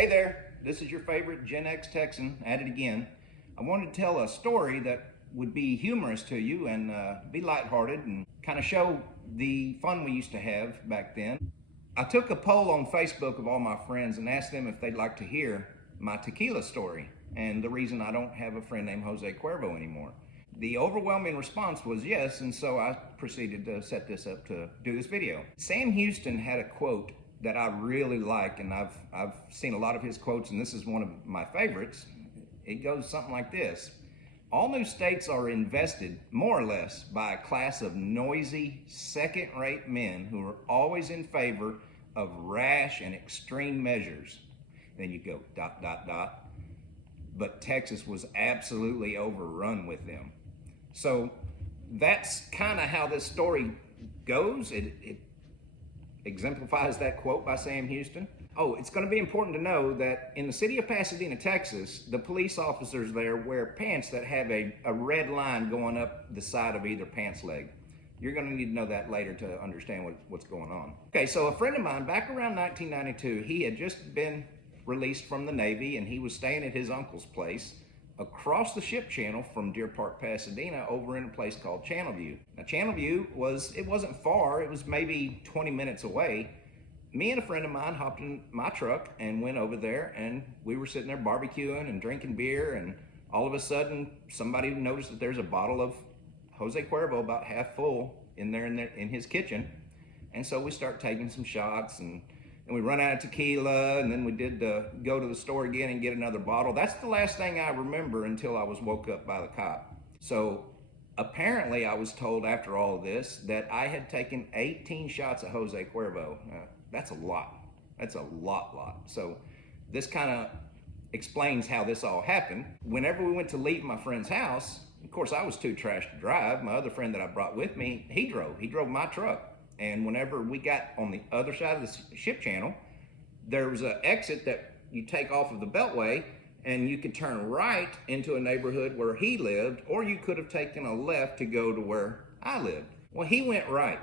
Hey there, this is your favorite Gen X Texan at it again. I wanted to tell a story that would be humorous to you and be lighthearted and kind of show the fun we used to have back then. I took a poll on Facebook of all my friends and asked them if they'd like to hear my tequila story and the reason I don't have a friend named José Cuervo anymore. The overwhelming response was yes, and so I proceeded to set this up to do this video. Sam Houston had a quote that I really like, and I've seen a lot of his quotes, and this is one of my favorites. It goes something like this: all new states are invested, more or less, by a class of noisy, second-rate men who are always in favor of rash and extreme measures. Then you go ... But Texas was absolutely overrun with them. So that's kind of how this story goes. It exemplifies that quote by Sam Houston. Oh, it's going to be important to know that in the city of Pasadena, Texas, the police officers there wear pants that have a red line going up the side of either pants leg. You're going to need to know that later to understand what's going on. Okay, so a friend of mine, back around 1992, he had just been released from the Navy, and he was staying at his uncle's place across the ship channel from Deer Park, Pasadena, over in a place called Channelview. Now, Channelview wasn't far. It was maybe 20 minutes away. Me and a friend of mine hopped in my truck and went over there, and we were sitting there barbecuing and drinking beer, and all of a sudden, somebody noticed that there's a bottle of José Cuervo about half full in his kitchen. And so we start taking some shots, and we run out of tequila, and then we did go to the store again and get another bottle. That's the last thing I remember until I was woke up by the cop. So apparently I was told after all of this that I had taken 18 shots of José Cuervo. That's a lot. That's a lot. So this kind of explains how this all happened. Whenever we went to leave my friend's house, of course I was too trashed to drive. My other friend that I brought with me, he drove my truck. And whenever we got on the other side of the ship channel, there was an exit that you take off of the Beltway, and you could turn right into a neighborhood where he lived, or you could have taken a left to go to where I lived. Well, he went right.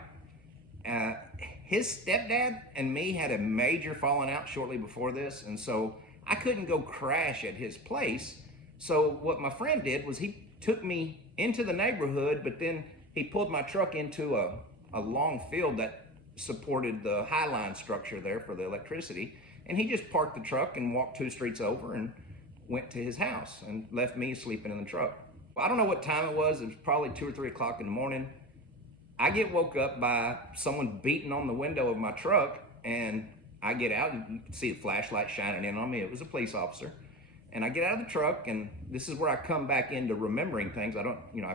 His stepdad and me had a major falling out shortly before this, and so I couldn't go crash at his place. So what my friend did was he took me into the neighborhood, but then he pulled my truck into a long field that supported the Highline structure there for the electricity, and he just parked the truck and walked 2 streets over and went to his house and left me sleeping in the truck. Well, I don't know what time it was probably 2 or 3 o'clock in the morning. I get woke up by someone beating on the window of my truck, and I get out, and you can see the flashlight shining in on me. It was a police officer. And I get out of the truck, and this is where I come back into remembering things. I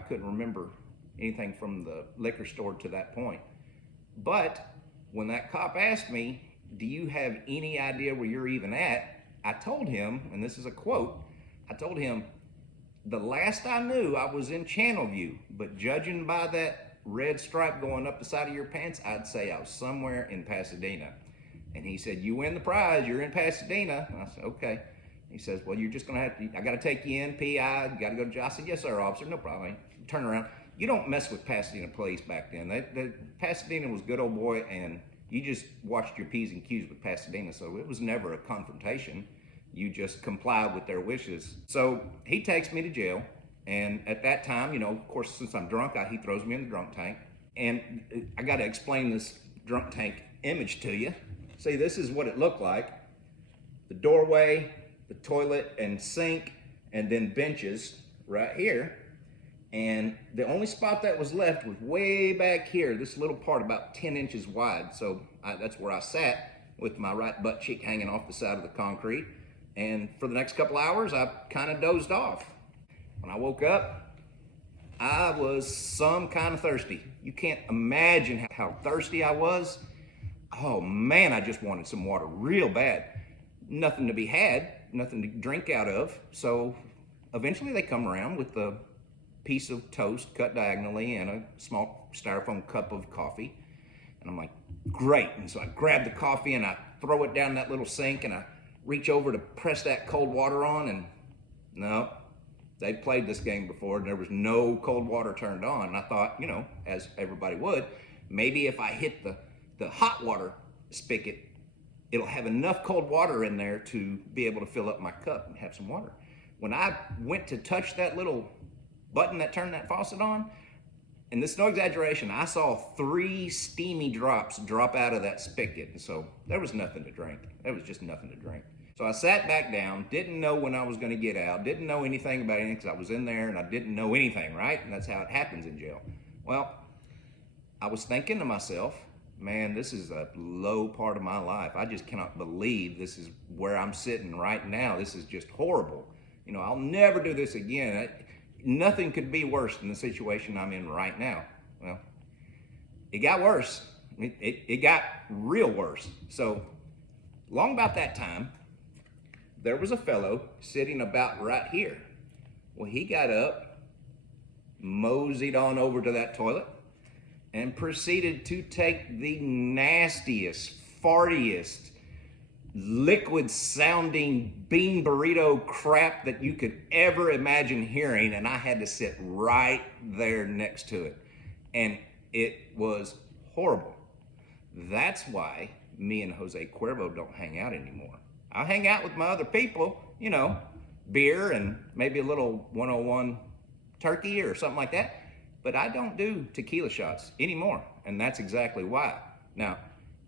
couldn't remember anything from the liquor store to that point. But when that cop asked me, do you have any idea where you're even at? I told him, and this is a quote, I told him, the last I knew I was in Channelview, but judging by that red stripe going up the side of your pants, I'd say I was somewhere in Pasadena. And he said, you win the prize, you're in Pasadena. And I said, okay. He says, well, you're just gonna I gotta take you in, PI, you gotta go to jail. I said, yes, sir, officer, no problem. Turn around. You don't mess with Pasadena police back then. Pasadena was good old boy, and you just watched your P's and Q's with Pasadena, so it was never a confrontation. You just complied with their wishes. So he takes me to jail, and at that time, of course, since I'm drunk, he throws me in the drunk tank. And I gotta explain this drunk tank image to you. See, this is what it looked like. The doorway, the toilet and sink, and then benches right here. And the only spot that was left was way back here, this little part about 10 inches wide. So that's where I sat with my right butt cheek hanging off the side of the concrete. And for the next couple hours, I kind of dozed off. When I woke up, I was some kind of thirsty. You can't imagine how thirsty I was. Oh man, I just wanted some water real bad. Nothing to be had, nothing to drink out of. So eventually they come around with the piece of toast cut diagonally and a small styrofoam cup of coffee. And I'm like, great. And so I grab the coffee and I throw it down that little sink, and I reach over to press that cold water on, and no, they played this game before and there was no cold water turned on. And I thought, as everybody would, maybe if I hit the hot water spigot, it'll have enough cold water in there to be able to fill up my cup and have some water. When I went to touch that little button that turned that faucet on, and this is no exaggeration, I saw 3 steamy drops drop out of that spigot. And so there was nothing to drink. There was just nothing to drink. So I sat back down, didn't know when I was going to get out, didn't know anything about anything because I was in there and I didn't know anything, right? And that's how it happens in jail. Well, I was thinking to myself, man, this is a low part of my life. I just cannot believe this is where I'm sitting right now. This is just horrible. You know, I'll never do this again. Nothing could be worse than the situation I'm in right now. Well, it got worse. It got real worse. So, long about that time, there was a fellow sitting about right here. Well, he got up, moseyed on over to that toilet, and proceeded to take the nastiest, fartiest, liquid-sounding bean burrito crap that you could ever imagine hearing, and I had to sit right there next to it. And it was horrible. That's why me and José Cuervo don't hang out anymore. I hang out with my other people, you know, beer and maybe a little 101 turkey or something like that. But I don't do tequila shots anymore, and that's exactly why. Now,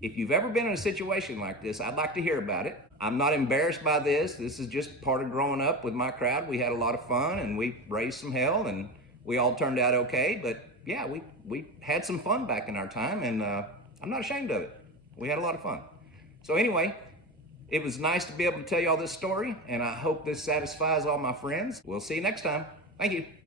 if you've ever been in a situation like this, I'd like to hear about it. I'm not embarrassed by this. This is just part of growing up with my crowd. We had a lot of fun, and we raised some hell, and we all turned out okay. But yeah, we had some fun back in our time, and I'm not ashamed of it. We had a lot of fun. So anyway, it was nice to be able to tell you all this story, and I hope this satisfies all my friends. We'll see you next time. Thank you.